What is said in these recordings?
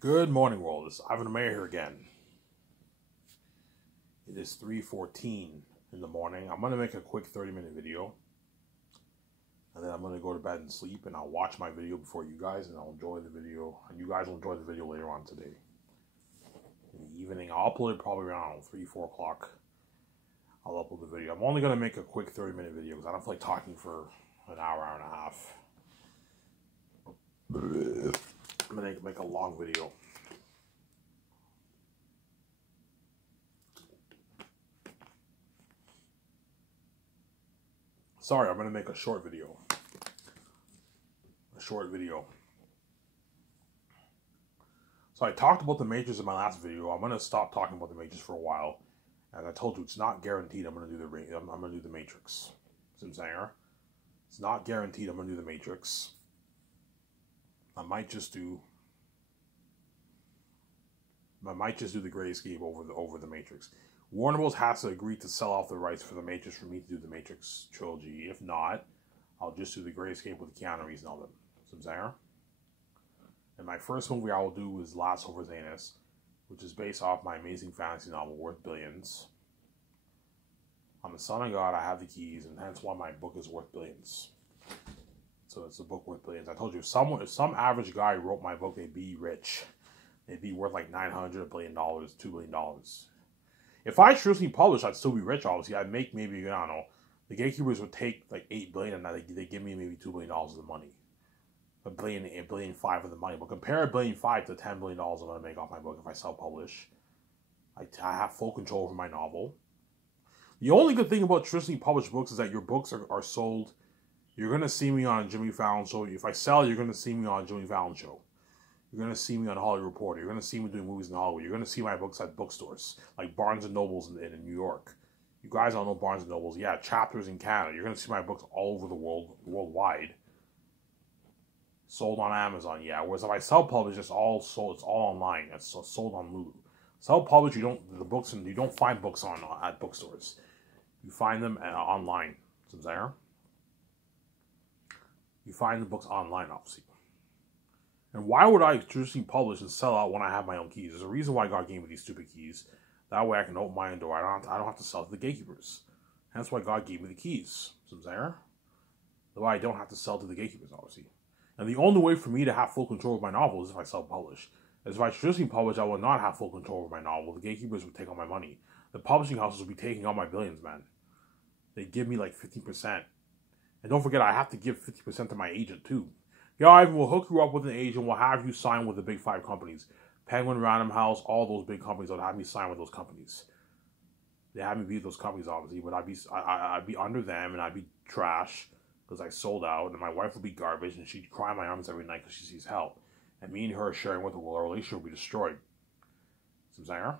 Good morning, world. It's Ivan the Mayor here again. It is 3:14 in the morning. I'm going to make a quick 30-minute video. And then I'm going to go to bed and sleep. And I'll watch my video before you guys. And I'll enjoy the video. And you guys will enjoy the video later on today. In the evening, I'll upload it probably around 3, 4 o'clock. I'll upload the video. I'm only going to make a quick 30-minute video. Because I don't feel like talking for an hour, hour and a half. I'm going to make a long video. Sorry, I'm going to make a short video. So I talked about the majors in my last video. I'm going to stop talking about the majors for a while. As I told you, it's not guaranteed I'm going to do the Matrix. See what I'm saying? It's not guaranteed I'm going to do the Matrix. I might just do the Great Escape over the Matrix. Warner Bros. Has to agree to sell off the rights for the Matrix for me to do the Matrix trilogy. If not, I'll just do the Great Escape with Keanu Reeves and all them. See what I'm saying? And my first movie I will do is Last Over Xanus, which is based off my amazing fantasy novel Worth Billions. I'm the son of God, I have the keys, and hence why my book is worth billions. So it's a book worth billions. I told you, if some average guy wrote my book, they'd be rich. They'd be worth like $900 billion, $2 billion. If I truly published, I'd still be rich, obviously. I'd make maybe, I don't know, the Gatekeepers would take like $8 billion, and now they give me maybe $2 billion of the money. $1 billion, $5 of the money. But compare $1.5 billion to $10 billion I'm going to make off my book if I self-publish. I have full control over my novel. The only good thing about traditionally published books is that your books are sold. You're going to see me on a Jimmy Fallon show. If I sell, you're going to see me on a Jimmy Fallon show. You're going to see me on Hollywood Reporter. You're going to see me doing movies in Hollywood. You're going to see my books at bookstores, like Barnes & Nobles in New York. You guys all know Barnes & Nobles. Yeah, Chapters in Canada. You're going to see my books all over the world, worldwide. Sold on Amazon, yeah. Whereas if I self-publish, it's all sold. It's all online. It's sold on Lulu. Self-publish, you don't find books at bookstores. You find them online. Is there? You find the books online, obviously. And why would I traditionally publish and sell out when I have my own keys? There's a reason why God gave me these stupid keys. That way I can open my own door. I don't have to sell to the gatekeepers. Hence why God gave me the keys. Is there? That way I don't have to sell to the gatekeepers, obviously. And the only way for me to have full control of my novel is if I self-publish. As if I traditionally publish, I will not have full control over my novel. The gatekeepers would take all my money. The publishing houses would be taking all my billions, man. They give me like 15%. And don't forget, I have to give 50% to my agent, too. Yeah, Ivan will hook you up with an agent. We'll have you sign with the big 5 companies. Penguin, Random House, all those big companies. They'll have me sign with those companies. They have me beat those companies, obviously. But I'd be under them, and I'd be trash because I sold out. And my wife would be garbage, and she'd cry in my arms every night because she sees help. And me and her sharing with her, well, our relationship would be destroyed. See what I'm saying?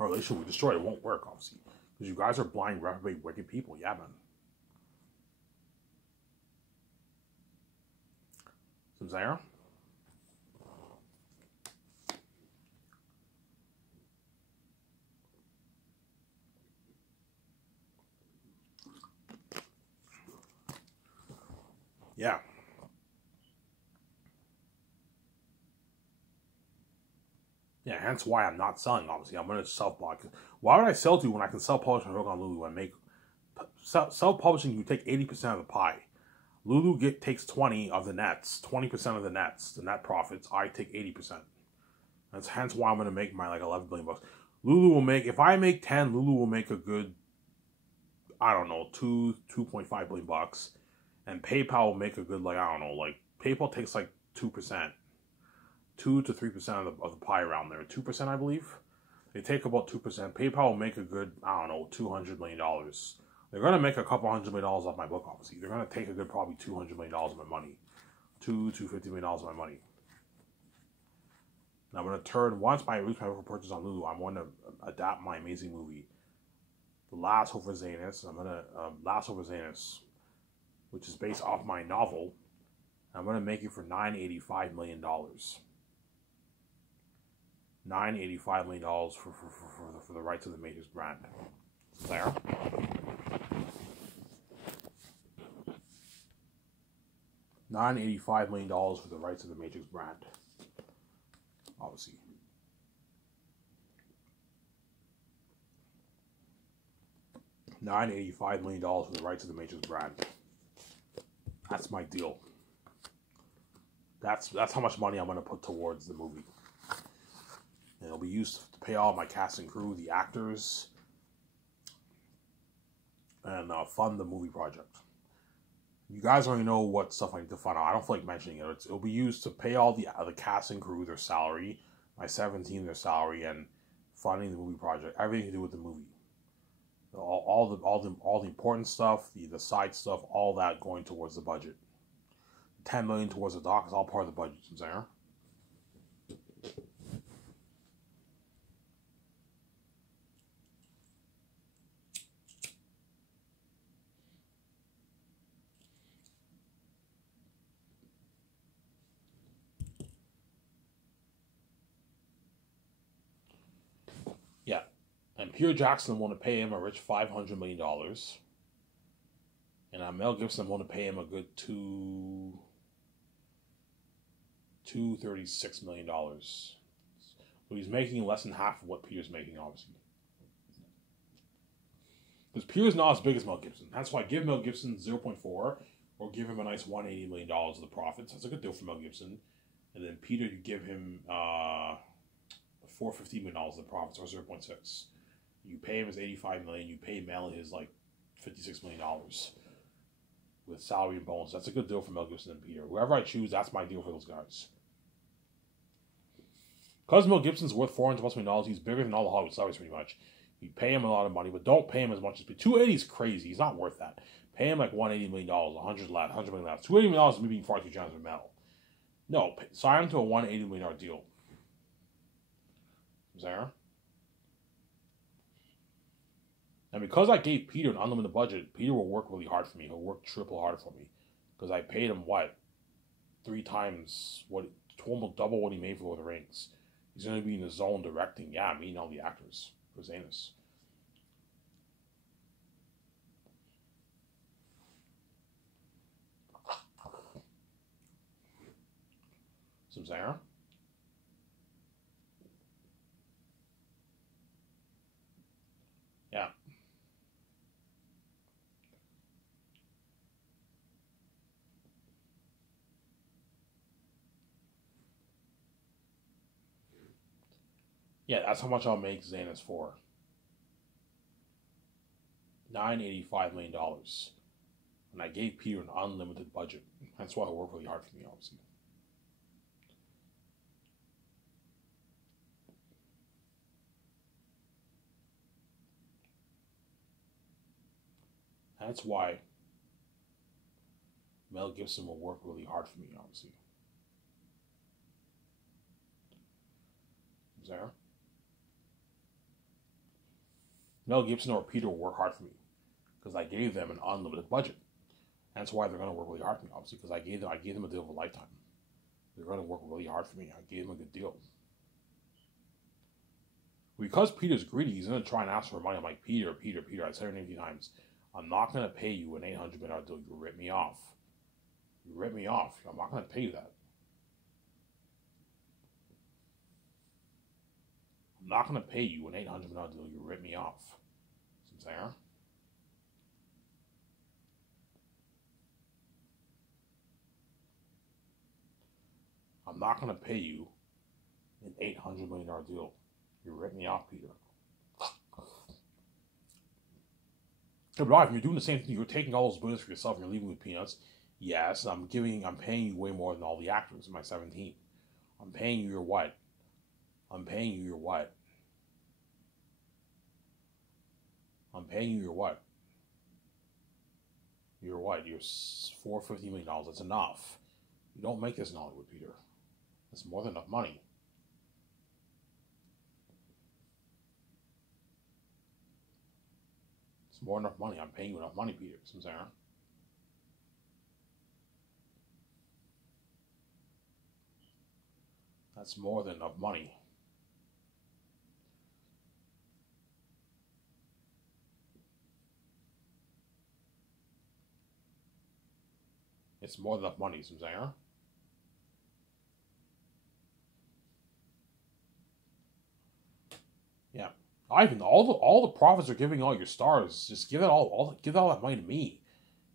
Our relationship would be destroyed. It won't work, obviously. Because you guys are blind, reprobate, wicked people. Yeah, man. Some Zaire? Yeah. Yeah, hence why I'm not selling, obviously. I'm going to self-publish. Why would I sell to when I can self-publish my book on Lulu and make... Self-publishing, you take 80% of the pie. Lulu takes 20 of the nets, 20% of the nets, the net profits. I take 80%. That's hence why I'm going to make my like 11 billion bucks. Lulu will make, if I make 10, Lulu will make a good, I don't know, 2.5 billion bucks. And PayPal will make a good, like, I don't know, like, PayPal takes like 2%. 2 to 3% of the pie around there. 2%, I believe. They take about 2%. PayPal will make a good, I don't know, $200 million. They're going to make a couple $100 million off my book, obviously. They're going to take a good probably $200 million of my money. $250 million of my money. And I'm going to turn, once I reach my purchase on Lulu, I'm going to adapt my amazing movie, The Last Over Xanus. I'm going to, Last Over Xanus, which is based off my novel. I'm going to make it for $985 million. $985 million for the rights of the Matrix brand. There. $985 million for the rights of the Matrix brand. obviously. $985 million for the rights of the Matrix brand. That's my deal. That's how much money I'm going to put towards the movie. And it'll be used to pay all my cast and crew, the actors, and fund the movie project. You guys already know what stuff I need to fund out. I don't feel like mentioning it. It'll be used to pay all the cast and crew their salary, my 17 their salary, and funding the movie project. Everything to do with the movie. All the important stuff, the side stuff, all that going towards the budget. $10 million towards the doc is all part of the budget. You know what I'm saying? Yeah. And Peter Jackson want to pay him a rich $500 million. And Mel Gibson want to pay him a good $236 million. So he's making less than half of what Peter's making, obviously. Because Peter's not as big as Mel Gibson. That's why give Mel Gibson 0.4 or give him a nice $180 million of the profits. That's a good deal for Mel Gibson. And then Peter, you give him $450 million of the profits, or 0.6. You pay him his $85 million. You pay Mel his like $56 million with salary and bonus. That's a good deal for Mel Gibson and Peter. Whoever I choose, that's my deal for those guys. Because Mel Gibson's worth $400+ million, he's bigger than all the Hollywood stars pretty much. You pay him a lot of money, but don't pay him as much as Peter. $280 is crazy. He's not worth that. Pay him like $180 million, $100 less, $100 million less. $280 million is me being far too generous with Mel. No, sign him to a $180 million deal. There. And because I gave Peter an unlimited budget, Peter will work really hard for me. He'll work triple hard for me. Because I paid him, what? 3 times what, almost double what he made for Lord of the Rings. He's going to be in the zone directing. Yeah, me and all the actors for Zanus. Some Zara. Yeah. Yeah, that's how much I'll make Zanus for. $985 million. And I gave Peter an unlimited budget. That's why he'll work really hard for me, obviously. That's why Mel Gibson will work really hard for me, obviously. There. Mel Gibson or Peter will work hard for me because I gave them an unlimited budget. That's why they're going to work really hard for me, obviously, because I gave them a deal of a lifetime. They're going to work really hard for me. I gave them a good deal. Because Peter's greedy, he's going to try and ask for money. I'm like, Peter, I said her name a few times. I'm not going to pay you an $800 million deal. You rip me off. You rip me off. I'm not going to pay you that. I'm not going to pay you an $800 million deal. You rip me off. See what I'm saying? I'm not going to pay you an $800 million deal. You rip me off, Peter. If you're doing the same thing, you're taking all those billions for yourself and you're leaving with peanuts. Yes, I'm paying you way more than all the actors in my 17. I'm paying you your what? I'm paying you your what? I'm paying you your what? Your what? Your $450 million. That's enough. You don't make this in Hollywood, Peter. That's more than enough money. It's more than enough money. I'm paying you enough money, Peter. See what I'm saying? That's more than enough money. It's more than enough money, see what I'm saying? Yeah. Ivan, all the profits are giving all your stars. Just give give all that money to me.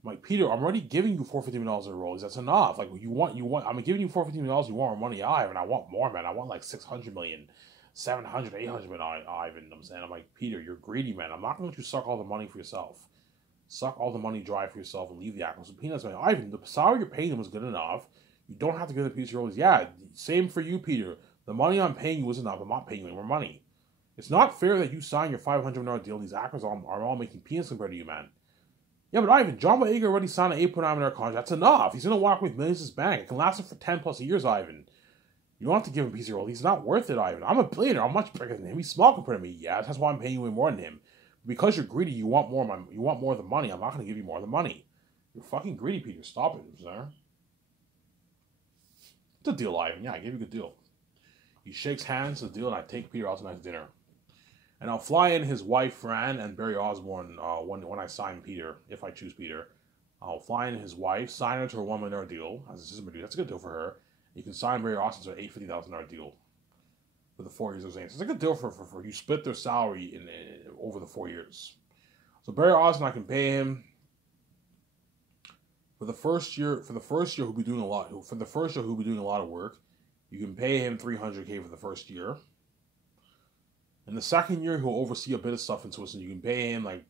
I'm like, Peter, I'm already giving you $450 million in roles. That's enough. Like you want. I'm giving you $450 million. You want more money, Ivan? I want more, man. I want like 600 million, 700, 800 million, Ivan. I'm saying, I'm like, Peter, you're greedy, man. I'm not going to let you suck all the money for yourself. Suck all the money dry for yourself and leave the actors with peanuts, man. Ivan, the salary you're paying them is good enough. You don't have to give the piece of roles. Yeah, same for you, Peter. The money I'm paying you is enough. I'm not paying you any more money. It's not fair that you sign your $500 million deal and these actors are all making peanuts compared to you, man. Yeah, but Ivan, John Boyega already signed an $8.9 million contract. That's enough. He's going to walk with millions in his bank. It can last him for 10 plus years, Ivan. You don't have to give him a piece of roll. He's not worth it, Ivan. I'm a billionaire. I'm much bigger than him. He's small compared to me. Yeah, that's why I'm paying you way more than him. Because you're greedy, you want more. You want more of the money. I'm not going to give you more of the money. You're fucking greedy, Peter. Stop it, sir. It's a deal, Ivan. Yeah, I gave you a good deal. He shakes hands, the deal, and I take Peter out tonight to dinner. And I'll fly in his wife, Fran, and Barry Osborne when I sign Peter, if I choose Peter. I'll fly in his wife, sign her to a $1 million deal as a system producer. That's a good deal for her. You can sign Barry Osborne to an $850,000 deal for the 4 years of Zane. So it's a good deal for you split their salary in over the 4 years. So Barry Osborne, I can pay him for the first year. For the first year, he'll be doing a lot. For the first year, he'll be doing a lot of work. You can pay him $300K for the first year. In the second year, he'll oversee a bit of stuff in Switzerland. You can pay him like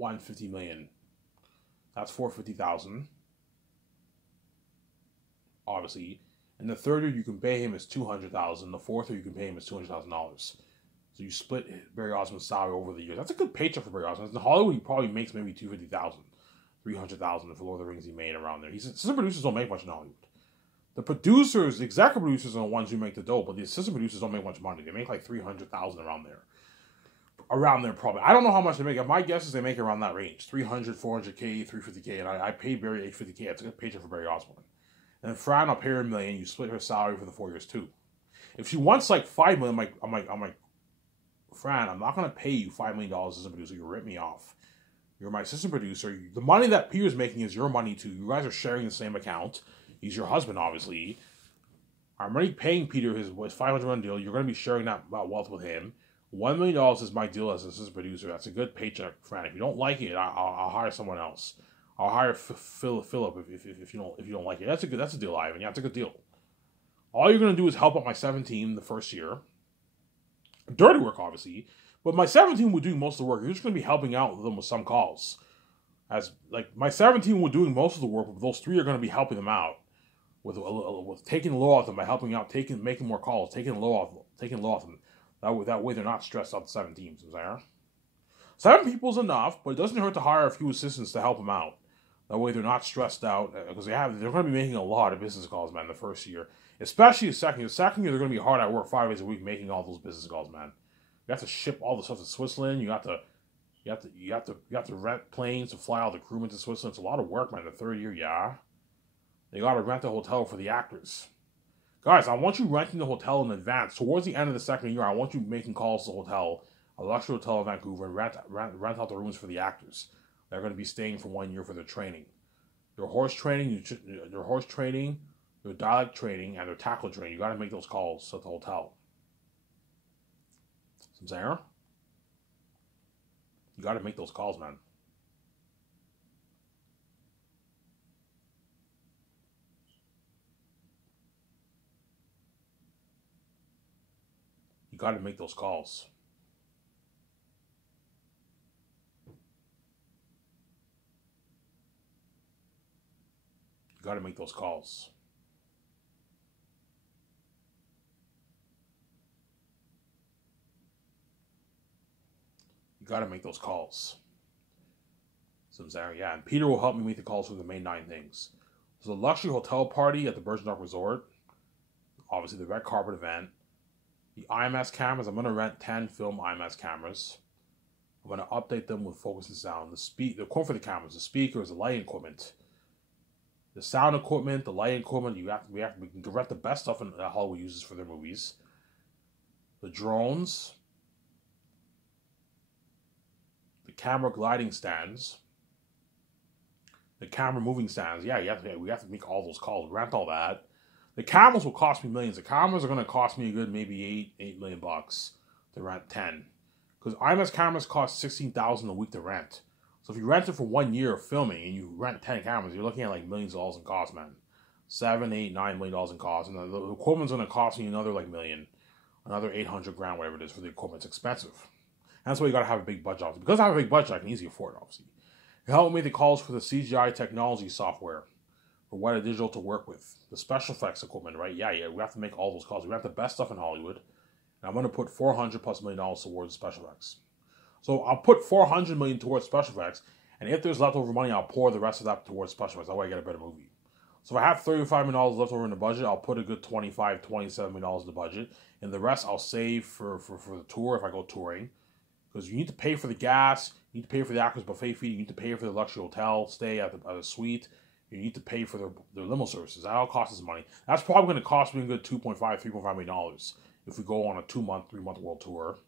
$150 million. That's $450,000. Obviously. In the third year, you can pay him as $200,000. The fourth year, you can pay him as $200,000. So you split Barry Osborne's salary over the years. That's a good paycheck for Barry Osborne. In Hollywood, he probably makes maybe $250,000, $300,000 for Lord of the Rings he made around there. Assistant producers don't make much in Hollywood. The producers, the executive producers are the ones who make the dough, but the assistant producers don't make much money. They make like $300,000 around there. Around there, probably. I don't know how much they make. My guess is they make around that range. $300, $400K, $350K, and I paid Barry $850K. That's a good paycheck for Barry Osborne. And then Fran, I'll pay her $1 million. You split her salary for the 4 years too. If she wants like $5 million, I'm like, Fran, I'm not gonna pay you $5 million as assistant producer. You rip me off. You're my assistant producer. The money that Peter's making is your money too. You guys are sharing the same account. He's your husband, obviously. I'm already paying Peter his $500 million deal. You're going to be sharing that wealth with him. $1 million is my deal as an assistant producer. That's a good paycheck, Fran. If you don't like it, I'll hire someone else. I'll hire Philip if you don't like it. That's a deal, Ivan. Yeah, it's a good deal. All you're going to do is help out my 17 the first year. Dirty work, obviously. But my 17 will do most of the work. You're just going to be helping out them with some calls. As like my 17 will doing most of the work, but those 3 are going to be helping them out. With taking the low off them by helping out, making more calls, taking the low off them. That way they're not stressed out the 7 teams. 7 people's enough, but it doesn't hurt to hire a few assistants to help them out. That way they're not stressed out because they're going to be making a lot of business calls, man, the first year. Especially the second year. The second year they're going to be hard at work 5 days a week making all those business calls, man. You have to ship all the stuff to Switzerland. You have to rent planes to fly all the crewmen to Switzerland. It's a lot of work, man. The third year, yeah. They got to rent a hotel for the actors. Guys, I want you renting the hotel in advance. Towards the end of the second year, I want you making calls to the hotel, a luxury hotel in Vancouver, and rent out the rooms for the actors. They're going to be staying for 1 year for their training. Their horse training, their dialect training, and their tackle training. You got to make those calls at the hotel. Some Sarah? You got to make those calls, man. You got to make those calls. You got to make those calls. You got to make those calls. Yeah, and Peter will help me make the calls for the main 9 things. There's a luxury hotel party at the Virgin Dock Resort. Obviously, the red carpet event. The IMS cameras, I'm going to rent 10 film IMS cameras. I'm going to update them with focus and sound. The equipment for the cameras, the speakers, the lighting equipment, the sound equipment, the lighting equipment. We can rent the best stuff that Hollywood uses for their movies. The drones, the camera gliding stands, the camera moving stands. Yeah, we have to make all those calls, rent all that. The cameras will cost me millions. The cameras are going to cost me a good maybe $8 million to rent 10. Because IMAX cameras cost $16,000 a week to rent. So if you rent it for 1 year of filming and you rent 10 cameras, you're looking at like millions of dollars in cost, man. $7, $8, $9 million in cost. And the equipment's going to cost you another like million, another 800 grand, whatever it is for the equipment. It's expensive. And that's why you got to have a big budget. Obviously. Because I have a big budget, I can easily afford it, obviously. It helped me the calls for the CGI technology software for Weta Digital to work with. The special effects equipment, right? Yeah, we have to make all those calls. We have the best stuff in Hollywood. And I'm going to put $400+ million towards special effects. So I'll put $400 million towards special effects, and if there's leftover money, I'll pour the rest of that towards special effects. That way I get a better movie. So if I have $35 million left over in the budget, I'll put a good $25, $27 million in the budget, and the rest I'll save for the tour if I go touring. Because you need to pay for the gas, you need to pay for the actors' buffet fee, you need to pay for the luxury hotel stay at the suite, you need to pay for their limo services. That all costs us money. That's probably going to cost me a good $2.5, $3.5 million if we go on a 2-month, 3-month world tour.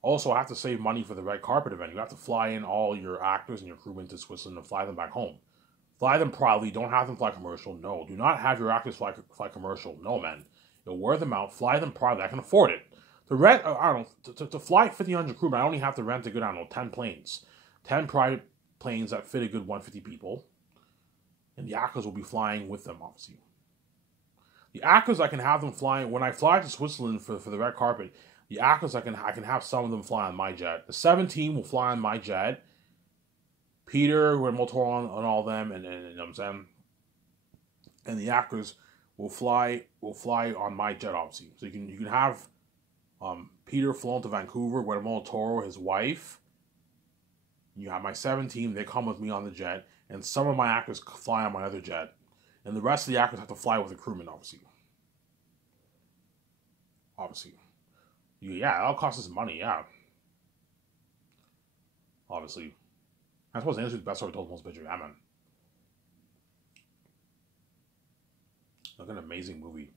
Also, I have to save money for the red carpet event. You have to fly in all your actors and your crew into Switzerland and fly them back home. Fly them proudly. Don't have them fly commercial. No. Do not have your actors fly commercial. No, man. You'll wear them out. Fly them proudly. I can afford it. To rent, I don't know, to fly 1,500 crewmen, I only have to rent a good, 10 planes. 10 private planes that fit a good 150 people. And the actors will be flying with them, obviously. The actors, I can have them flying. When I fly to Switzerland for the red carpet, the actors, I can have some of them fly on my jet. The 17 will fly on my jet. Peter, Guillermo del Toro, on all them, and you know what I'm saying? And the actors will fly on my jet, obviously. So you can have Peter flown to Vancouver, Guillermo del Toro, his wife. You have my 17, they come with me on the jet, and some of my actors fly on my other jet. And the rest of the actors have to fly with the crewmen, obviously. Yeah, it all costs us money, yeah. Obviously. I suppose the industry's the best story told most picture. Yeah, man. Look at an amazing movie.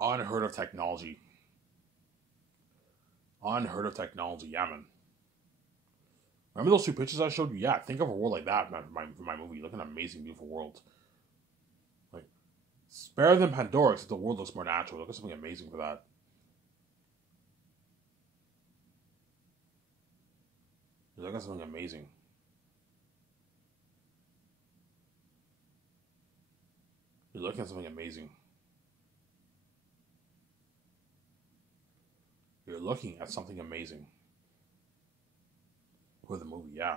Unheard of technology. Unheard of technology, yeah, man. Remember those 2 pictures I showed you? Yeah, think of a world like that, man, for my movie. Look at an amazing, beautiful world. Like, it's better than Pandora, except the world looks more natural. Look at something amazing for that. Look at something amazing. You're looking at something amazing. You're looking at something amazing. With the movie, yeah.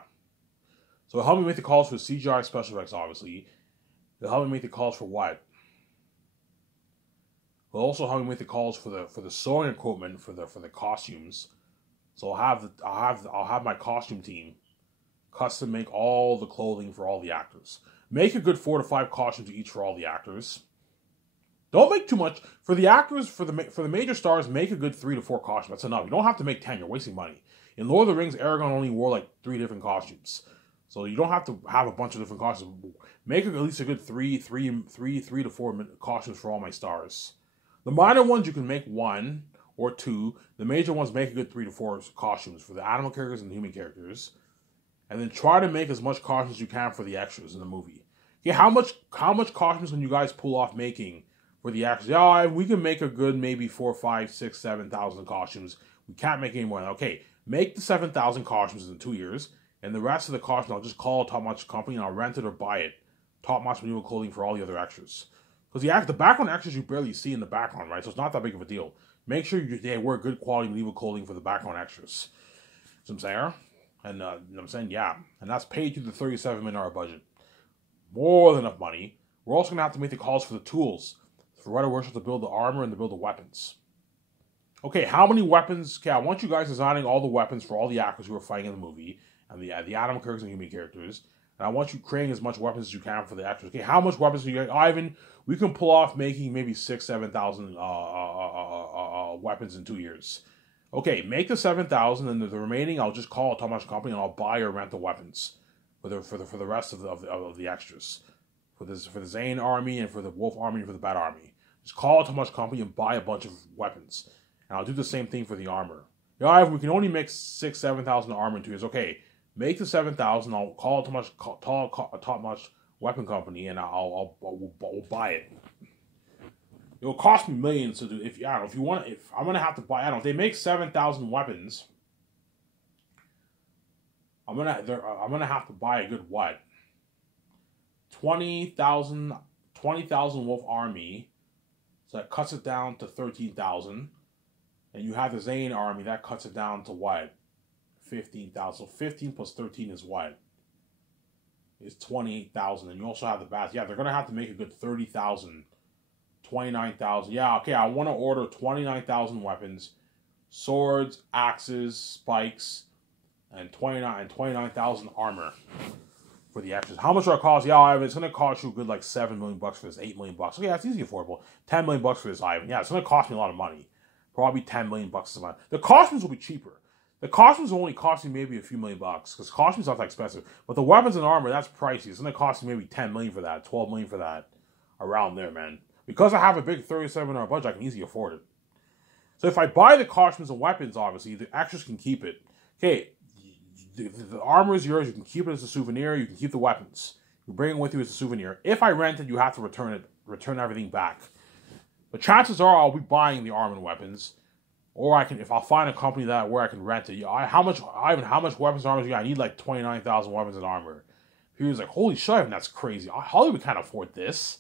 So it helped me make the calls for CGI special effects, obviously. It helped me make the calls for what? It'll also help me make the calls for the sewing equipment for the costumes. So I'll have my costume team custom make all the clothing for all the actors. Make a good 4 to 5 costumes each for all the actors. Don't make too much for the actors. For the major stars, make a good 3 to 4 costumes. That's enough. You don't have to make 10. You're wasting money. In Lord of the Rings, Aragorn only wore like 3 different costumes, so you don't have to have a bunch of different costumes. Make at least a good 3 to 4 costumes for all my stars. The minor ones you can make 1 or 2. The major ones make a good 3 to 4 costumes for the animal characters and the human characters, and then try to make as much costumes as you can for the extras in the movie. Okay, how much costumes can you guys pull off making for the extras? Yeah, we can make a good maybe 4, 5, 6, 7,000 costumes. We can't make any more. Okay, make the 7,000 costumes in 2 years, and the rest of the costumes I'll just call a top-notch company and I'll rent it or buy it. Top-notch medieval clothing for all the other extras. Because the background extras you barely see in the background, right? So it's not that big of a deal. Make sure they wear good quality medieval clothing for the background extras. See what I'm saying? And you know what I'm saying? Yeah. And that's paid through the $37 million budget. More than enough money. We're also going to have to make the calls for the tools. For Weta Workshop to build the armor and to build the weapons. Okay, how many weapons? Okay, I want you guys designing all the weapons for all the actors who are fighting in the movie. And the animal characters and human characters. And I want you creating as much weapons as you can for the actors. Okay, how much weapons do you get? Ivan, we can pull off making maybe 6,000, 7,000 weapons in 2 years. Okay, make the 7,000, and the remaining I'll just call a top-notch company and I'll buy or rent the weapons for the rest of the extras. For the Zane army and for the Wolf army and for the Bat army. Just call a top-notch company and buy a bunch of weapons. And I'll do the same thing for the armor. Yeah, we can only make 6,000, 7,000 armor in 2 years. Okay, make the 7,000. I'll call a top-notch weapon company and I'll buy it. It'll cost me millions to do. If I don't know, if you want, if I'm gonna have to buy, I don't know. If they make 7,000 weapons. I'm gonna have to buy a good what? 20,000 wolf army. So that cuts it down to 13,000. And you have the Zane army, that cuts it down to what? 15,000. So 15 plus 13 is what? Is 28,000. And you also have the bats. Yeah, they're going to have to make a good 30,000. 29,000. Yeah, okay, I want to order 29,000 weapons. Swords, axes, spikes, and 29,000 armor for the extras. How much will it cost? Yeah, Ivan, it's going to cost you a good like $7 million for this, $8 million. Okay, that's easy affordable. $10 million for this, Ivan. Yeah, it's going to cost me a lot of money. Probably $10 million a month. The costumes will be cheaper. The costumes will only cost you maybe a few $1 million because costumes aren't that expensive. But the weapons and armor, that's pricey. It's going to cost you maybe $10 million for that, $12 million for that, around there, man. Because I have a big $37 million budget, I can easily afford it. So if I buy the costumes and weapons, obviously, the extras can keep it. Okay, the armor is yours. You can keep it as a souvenir. You can keep the weapons. You bring it with you as a souvenir. If I rent it, you have to return everything back. But chances are I'll be buying the armor and weapons. Or I can, if I'll find a company where I can rent it. How much weapons and armor do you got? I need like 29,000 weapons and armor. He was like, holy shit, Ivan, that's crazy. Hollywood can't afford this.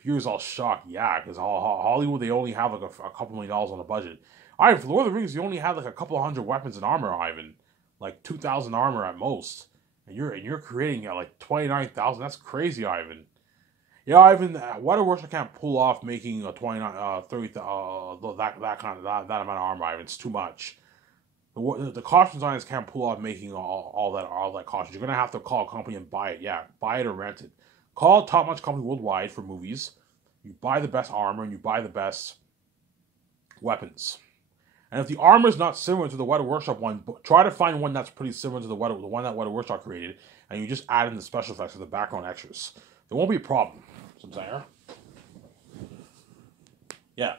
He was all shocked. Yeah, because Hollywood, they only have like a couple $1 million on the budget. Ivan, for Lord of the Rings, you only had like a couple of hundred weapons and armor, Ivan. Like 2,000 armor at most. And you're creating like 29,000. That's crazy, Ivan. Yeah, Ivan, White Worship can't pull off making a 29, 30, that amount of armor, Ivan. It's too much. The costume designers can't pull off making all that costume. You're gonna have to call a company and buy it. Yeah, buy it or rent it. Call a top-notch company worldwide for movies. You buy the best armor and you buy the best weapons. And if the armor is not similar to the White Workshop one, try to find one that's pretty similar to the one that White Workshop created, and you just add in the special effects or the background extras. There won't be a problem. I'm saying. Yeah.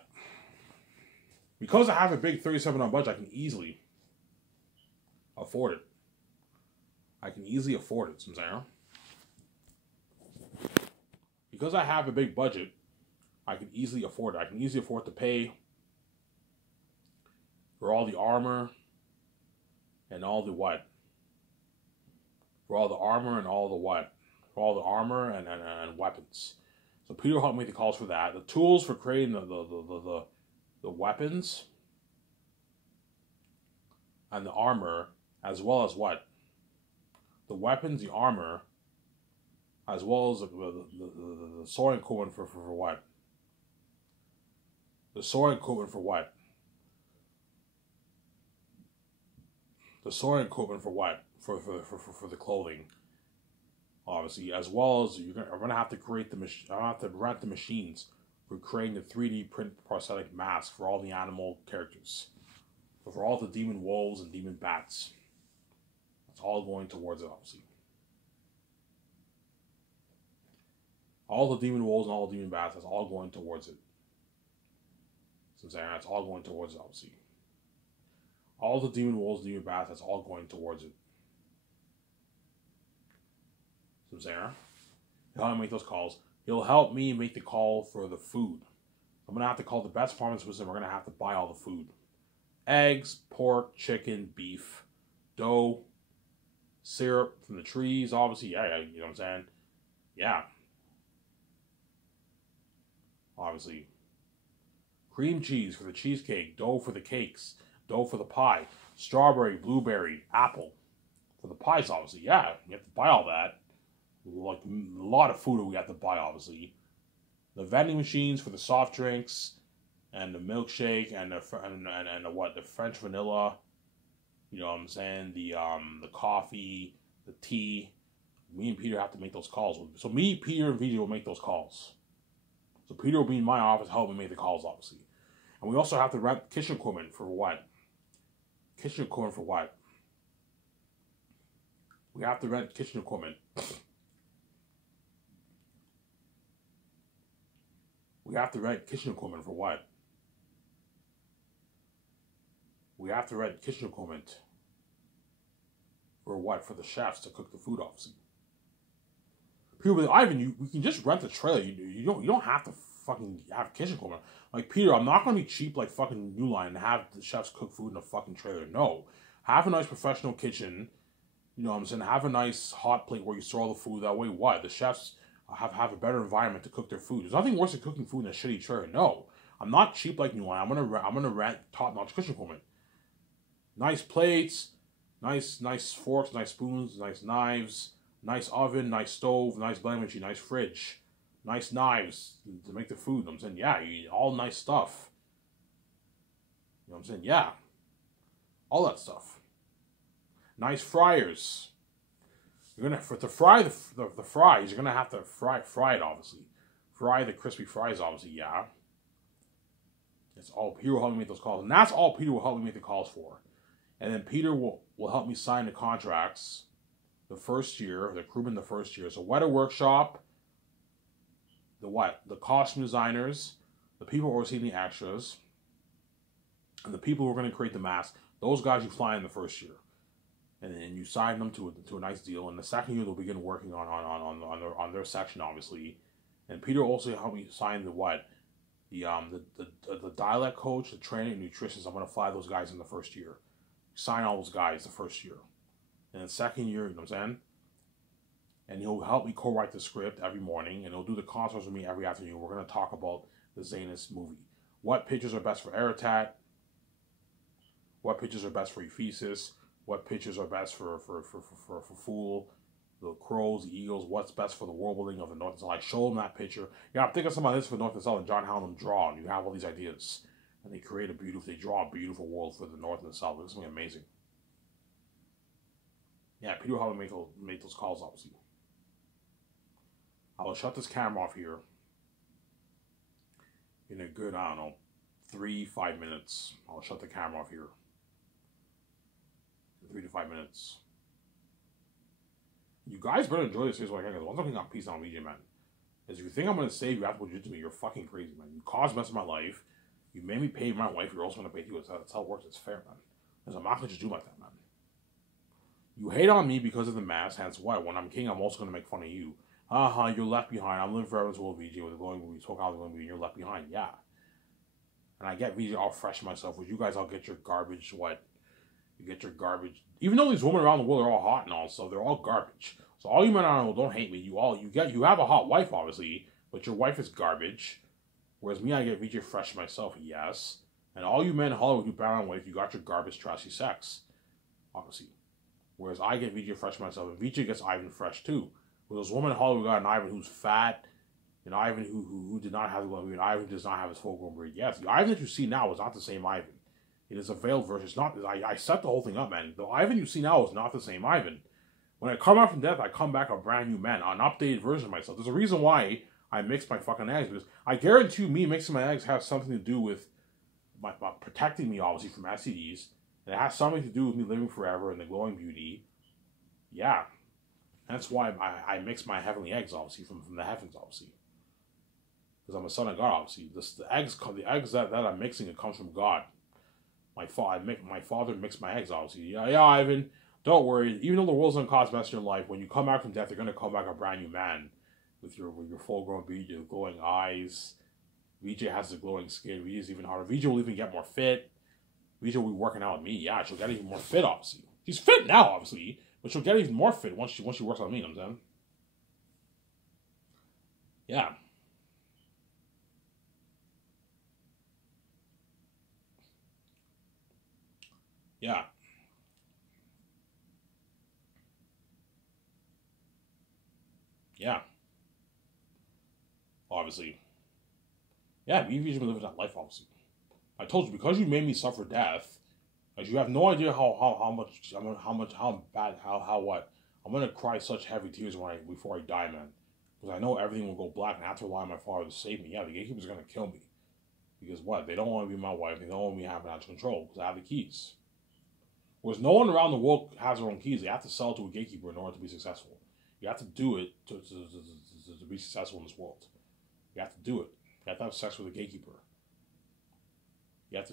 Because I have a big $37 million budget, I can easily afford it. I'm saying. Because I have a big budget, I can easily afford it. I can easily afford to pay for all the armor and all the what? For all the armor and all the what? For all the armor and weapons. So Peter helped make the calls for that. The tools for creating the weapons and the armor, as well as what? The weapons, the armor, as well as the soaring equipment for what? The soaring equipment for what? The soaring equipment for what? For the clothing. Obviously, as well as I'm gonna have to create I have to rent the machines for creating the 3D print prosthetic masks for all the animal characters. So for all the demon wolves and demon bats. That's all going towards it, obviously. All the demon wolves and all the demon bats, that's all going towards it. So I'm saying that's all going towards it, obviously. All the demon wolves, demon bats, that's all going towards it. So Sarah, he'll help me make those calls. He'll help me make the call for the food. I'm going to have to call the best farmers with them. We're going to have to buy all the food. Eggs, pork, chicken, beef, dough, syrup from the trees, obviously. Yeah, you know what I'm saying? Yeah. Obviously. Cream cheese for the cheesecake, dough for the cakes, dough for the pie, strawberry, blueberry, apple for the pies, obviously. Yeah, you have to buy all that. Like a lot of food we have to buy, obviously. The vending machines for the soft drinks and the milkshake and the French vanilla. You know what I'm saying? The coffee, the tea. Me and Peter have to make those calls. So me, Peter, and Vijay will make those calls. So Peter will be in my office helping make the calls, obviously. And we also have to rent kitchen equipment for what? Kitchen equipment for what? We have to rent kitchen equipment. We have to rent kitchen equipment for what? We have to rent kitchen equipment for what? For the chefs to cook the food, obviously. People be like, Ivan, we can just rent the trailer. You don't have to fucking have kitchen equipment. Like, Peter, I'm not gonna be cheap like fucking New Line and have the chefs cook food in a fucking trailer. No. Have a nice professional kitchen. You know what I'm saying? Have a nice hot plate where you store all the food. That way, what? The chefs have a better environment to cook their food. There's nothing worse than cooking food in a shitty trailer. No. I'm not cheap like New Line. I'm gonna rent top-notch kitchen equipment. Nice plates, nice forks, nice spoons, nice knives, nice oven, nice stove, nice blending machine, nice fridge, nice knives to make the food. I'm saying, yeah, you eat all nice stuff. You know what I'm saying? Yeah. All that stuff. Nice fryers. You're gonna to fry the fries, you're gonna have to fry it obviously. Fry the crispy fries obviously, yeah. It's all Peter will help me make those calls. And that's all Peter will help me make the calls for. And then Peter will help me sign the contracts the first year, the crewman the first year. So Weta Workshop, the costume designers, the people overseeing the extras, and the people who are going to create the mask, those guys you fly in the first year. And then you sign them to a nice deal. And the second year they'll begin working on their section, obviously. And Peter also helped me sign the dialect coach, the training, and nutritionist. I'm going to fly those guys in the first year. Sign all those guys the first year. And the second year, you know what I'm saying? And he'll help me co-write the script every morning, and he'll do the consults with me every afternoon. We're going to talk about the Zanus movie. What pictures are best for Aratat? What pictures are best for Ephesus? What pictures are best for Fool? The Crows, the Eagles, what's best for the world building of the North and South. I show them that picture. Yeah, I'm thinking something like this for North and South, and John Howland draw, and you have all these ideas. And they draw a beautiful world for the North and the South. It's something amazing. Yeah, Peter will help me make those calls, obviously. I will shut this camera off here in a good, 3-5 minutes. I'll shut the camera off here. 3 to 5 minutes. You guys better enjoy this series while I can, because one thing got peace on VJ, man. Is if you think I'm going to save you after what you did to me, you're fucking crazy, man. You caused mess in my life. You made me pay my wife. You're also going to pay you. That's how it works. It's fair, man. Because I'm not going to just do like that, man. You hate on me because of the mask. Hence why, when I'm king, I'm also going to make fun of you. You're left behind. I'm living forever as well, VJ, with the glowing movie. Talk out the glowing movie, and you're left behind. Yeah. And I get VJ all fresh myself. With you guys, I'll get your garbage, You get your garbage. Even though these women around the world are all hot and all, so they're all garbage. So all you men around the world, don't hate me. You have a hot wife, obviously, but your wife is garbage. Whereas me, I get VJ fresh myself, yes. And all you men in Hollywood who bow with, you got your garbage, trashy sex, obviously. Whereas I get VJ fresh myself, and VJ gets Ivan fresh too. Where those women in Hollywood got an Ivan who's fat, and Ivan who did not have the beard, and Ivan does not have his full-grown beard. Yes, the Ivan that you see now is not the same Ivan. It is a veiled version. It's not. I set the whole thing up, man. The Ivan you see now is not the same Ivan. When I come out from death, I come back a brand new man, an updated version of myself. There's a reason why I mix my fucking eggs, because I guarantee you, me mixing my eggs has something to do with my protecting me, obviously, from STDs. And it has something to do with me living forever and the glowing beauty. Yeah. That's why I mix my heavenly eggs, obviously, from the heavens, obviously. Because I'm a son of God, obviously. The eggs that I'm mixing, it comes from God. My father mixed my eggs, obviously. Yeah, Ivan, don't worry. Even though the world's going to cause mess in your life, when you come back from death, you're going to come back a brand new man. With your full-grown beard, your glowing eyes. VJ has the glowing skin. VJ is even harder. VJ will even get more fit. VJ will be working out with me. Yeah, she'll get even more fit, obviously. She's fit now, obviously. But she'll get even more fit once she works on me, you know what I'm saying? Yeah. Yeah. Yeah. Obviously. Yeah, you've been living that life, obviously. I told you, because you made me suffer death, as you have no idea how bad, what. I'm going to cry such heavy tears before I die, man. Because I know everything will go black, and I have to rely on my father to save me. Yeah, the gatekeeper's going to kill me. Because what? They don't want to be my wife. They don't want me to have financial control, because I have the keys. Whereas no one around the world has their own keys. They have to sell to a gatekeeper in order to be successful. You have to do it to be successful in this world. You have to do it. You have to have sex with a gatekeeper. You have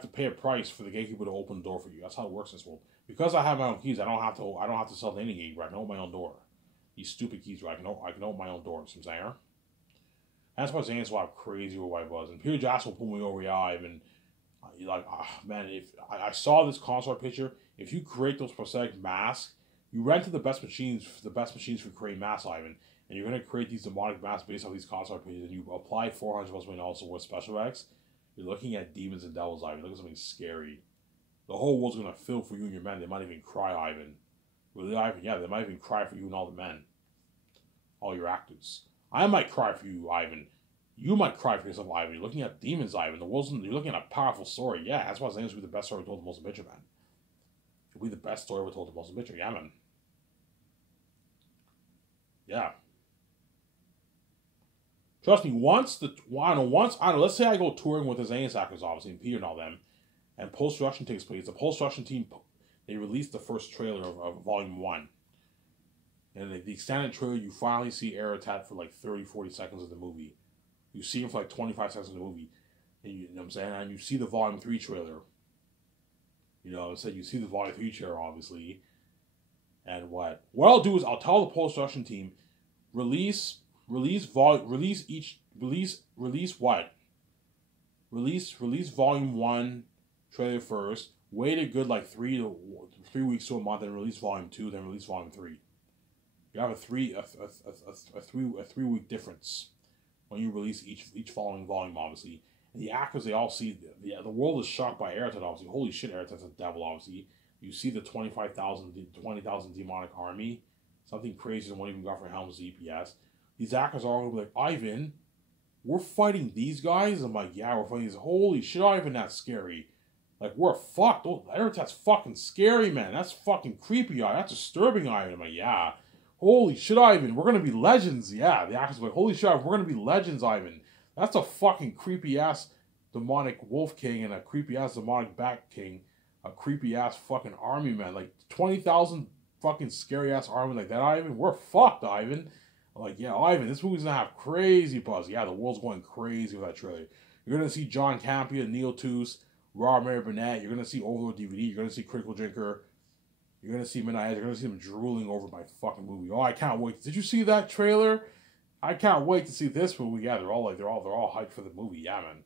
to pay a price for the gatekeeper to open the door for you. That's how it works in this world. Because I have my own keys, I don't have to sell to any gatekeeper. I can open my own door. These stupid keys, right? I can open my own door. You know what I'm saying? That's why Zayn is why I'm crazy with White Buzz. And Peter Jackson will pull me over, yeah, Ivan. Like, man, if I saw this consort picture, if you create those prosthetic masks, you rented the best machines for creating masks, Ivan, and you're gonna create these demonic masks based on these consort pictures, and you apply $400 million also with special X. You're looking at demons and devils, Ivan. Look at something scary. The whole world's gonna feel for you and your men. They might even cry, Ivan. Really, Ivan? Yeah, they might even cry for you and all the men, all your actors. I might cry for you, Ivan. You might cry for yourself, Ivan. You're looking at demons, Ivan. You're looking at a powerful story. Yeah, that's why Zayn's will be the best story we told the Muslim Picture, man. It'll be the best story we told the Muslim Picture. Yeah, man. Yeah. Trust me, let's say I go touring with the Zayn actors, obviously, and Peter and all them, and post-production takes place. The post-production team, they released the first trailer of Volume 1. And the extended trailer, you finally see Aratat for like 30, 40 seconds of the movie. You see him for like 25 seconds of the movie. And you know what I'm saying? And you see the Volume 3 trailer. You know, so you see the Volume 3 trailer, obviously. And what I'll do is I'll tell the post-production team, release Volume 1 trailer first. Wait a good like 3 weeks to a month, and release Volume 2, then release Volume 3. You have a 3 week difference when you release each following volume, obviously. And the actors, they all see the world is shocked by Aratat, obviously. Holy shit, Aratat's a devil, obviously. You see the 20,000 demonic army, something crazy than what even got for Helm's EPS. These actors are all gonna be like, Ivan, we're fighting these guys? I'm like, yeah, we're fighting these. Holy shit, Ivan, that's scary. Like, we're fucked. Oh, Aratat's fucking scary, man. That's fucking creepy, Ivan. That's disturbing, Ivan. I'm like, yeah. Holy shit, Ivan, we're gonna be legends. Yeah, the actors are like, holy shit, we're gonna be legends, Ivan. That's a fucking creepy-ass demonic wolf king and a creepy-ass demonic bat king. A creepy-ass fucking army, man. Like, 20,000 fucking scary-ass army like that, Ivan. We're fucked, Ivan. I'm like, yeah, Ivan, this movie's gonna have crazy buzz. Yeah, the world's going crazy with that trailer. You're gonna see John Campea, Neil Toos, Rob Mary Burnett. You're gonna see Overlord DVD. You're gonna see Critical Drinker. You're going to see Midnight Edge. You're going to see them drooling over my fucking movie. Oh, I can't wait. Did you see that trailer? I can't wait to see this movie. Yeah, they're all hyped for the movie. Yeah, man.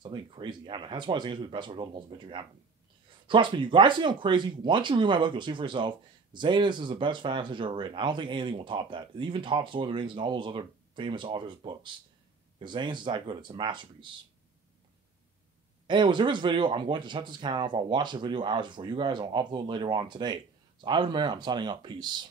Something crazy. Yeah, man. That's why I think it's the best result of the most picture. Yeah, man. Trust me, you guys think I'm crazy. Once you read my book, you'll see for yourself. Zanus is the best fantasy ever written. I don't think anything will top that. It even tops Lord of the Rings and all those other famous authors' books. Because Zanus is that good. It's a masterpiece. Anyways, in this video, I'm going to shut this camera off. I'll watch the video hours before you guys. I'll upload later on today. So, Ivan Mayer, I'm signing up. Peace.